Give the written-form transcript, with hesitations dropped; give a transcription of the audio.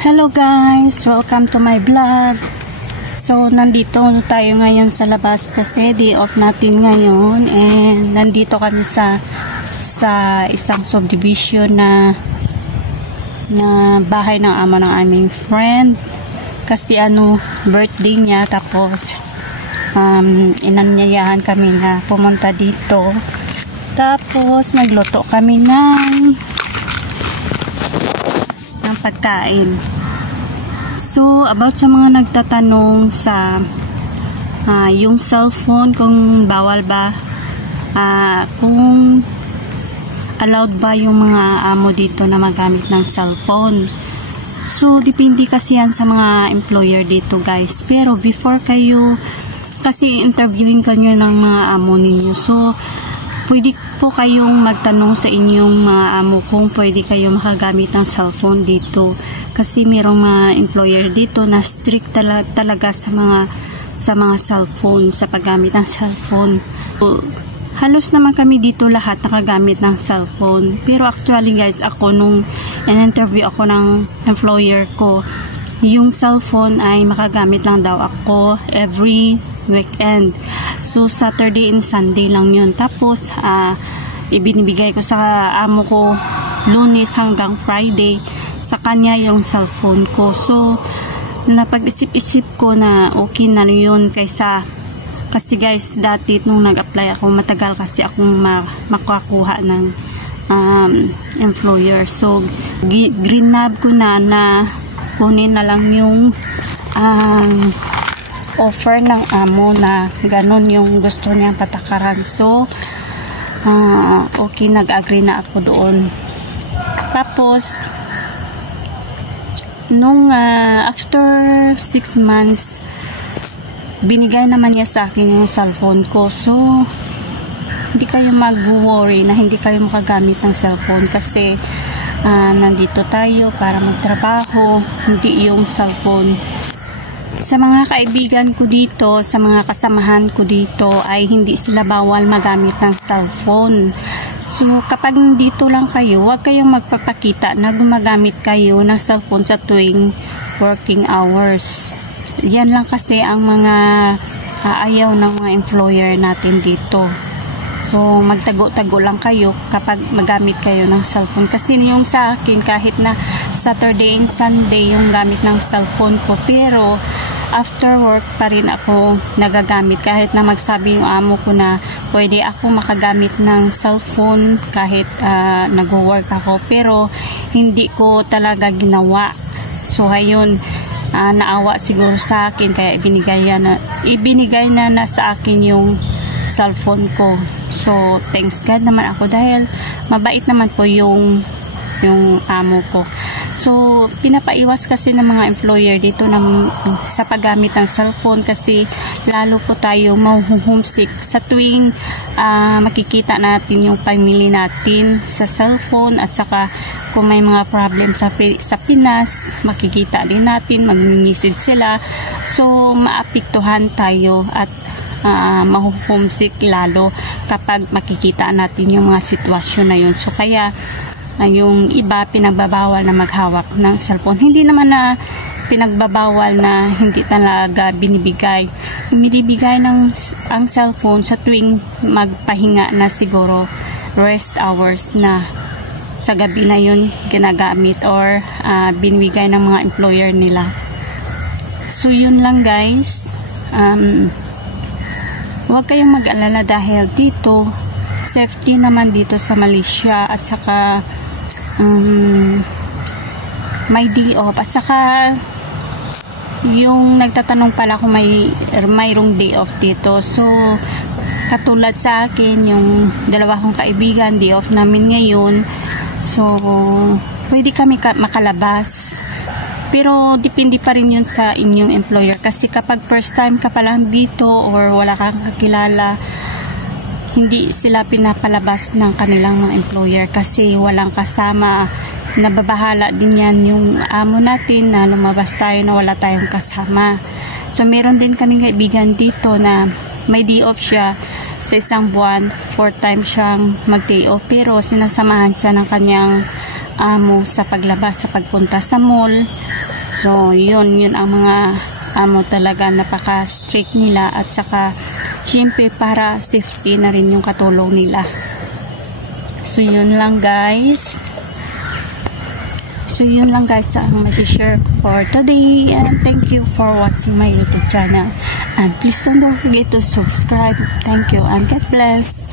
Hello guys! Welcome to my vlog. So, nandito tayo ngayon sa labas kasi day off natin ngayon and nandito kami sa isang subdivision na bahay ng ama ng aming friend kasi birthday niya, tapos inanyayahan kami na pumunta dito, tapos nagluto kami ng pagkain. So, about sa mga nagtatanong sa yung cellphone, kung bawal ba, kung allowed ba yung mga amo dito na magamit ng cellphone. So, depende kasi yan sa mga employer dito guys. Pero before kayo, kasi interviewing kanyo ng mga amo ninyo. So, pwede po kayong magtanong sa inyong mga amo kung pwede kayo makagamit ng cellphone dito. Kasi mayroong mga employer dito na strict talaga sa mga cellphone, sa paggamit ng cellphone. So, halos naman kami dito lahat nakagamit ng cellphone. Pero actually guys, ako nung in-interview ako ng employer ko, yung cellphone ay makagamit lang daw ako every weekend. So, Saturday and Sunday lang yun. Tapos, ibinibigay ko sa amo ko Lunes hanggang Friday sa kanya yung cellphone ko. So, napag-isip-isip ko na okay na yun kasi guys, dati nung nag-apply ako, matagal kasi akong makakuha ng employer. So, grinab ko na kunin na lang yung offer ng amo na ganun yung gusto niyang patakaran. So, okay, nag-agree na ako doon. Tapos, nung after 6 months, binigay naman niya sa akin yung cellphone ko. So, hindi kayo mag-worry na hindi kayo makagamit ng cellphone kasi nandito tayo para magtrabaho, hindi yung cellphone. Sa mga kaibigan ko dito, sa mga kasamahan ko dito, ay hindi sila bawal magamit ng cellphone. So, kapag dito lang kayo, huwag kayong magpapakita na gumagamit kayo ng cellphone sa tuwing working hours. Yan lang kasi ang mga ayaw ng mga employer natin dito. So, magtago-tago lang kayo kapag magamit kayo ng cellphone. Kasi yung sa akin, kahit na Saturday and Sunday yung gamit ng cellphone ko, pero after work pa rin ako nagagamit. Kahit na magsabi yung amo ko na pwede ako makagamit ng cellphone kahit nag-work ako. Pero hindi ko talaga ginawa. So, ayun, naawa siguro sa akin kaya ibinigay na sa akin yung cellphone ko. So, thanks God naman ako dahil mabait naman po yung amo ko. So, pinapaiwas kasi ng mga employer dito sa paggamit ng cellphone kasi lalo po tayo mahuhumsik sa tuwing makikita natin yung family natin sa cellphone, at saka kung may mga problem sa Pinas, makikita din natin, mag-message sila. So, maapektuhan tayo at mahuhumsik lalo kapag makikita natin yung mga sitwasyon na yun. So, kaya yung iba pinagbabawal na maghawak ng cellphone. Hindi naman na pinagbabawal na hindi talaga binibigay. Binibigay ang cellphone sa tuwing magpahinga na siguro rest hours na sa gabi na yun ginagamit or binibigay ng mga employer nila. So, yun lang guys. Huwag kayong mag-alala dahil dito safety naman dito sa Malaysia, at saka may day off, at saka yung nagtatanong pala kung mayroong day off dito. So, katulad sa akin, yung dalawa kong kaibigan, day off namin ngayon. So, pwede kami makalabas. Pero, depende pa rin yun sa inyong employer. Kasi kapag first time ka pa lang dito or wala kang kakilala, hindi sila pinapalabas ng kanilang mga employer kasi walang kasama. Nababahala din yan yung amo natin na lumabas tayo na wala tayong kasama. So, meron din kaming kaibigan dito na may day off siya sa isang buwan, 4 times siyang mag-day off, pero sinasamahan siya ng kanyang amo sa paglabas, sa pagpunta sa mall. So, yun ang mga amo talaga, napaka-strict nila, at saka syempre para safety na rin yung katulong nila. So, yun lang guys. Ang masishare ko for today, and thank you for watching my YouTube channel, and please don't forget to subscribe. Thank you and God bless.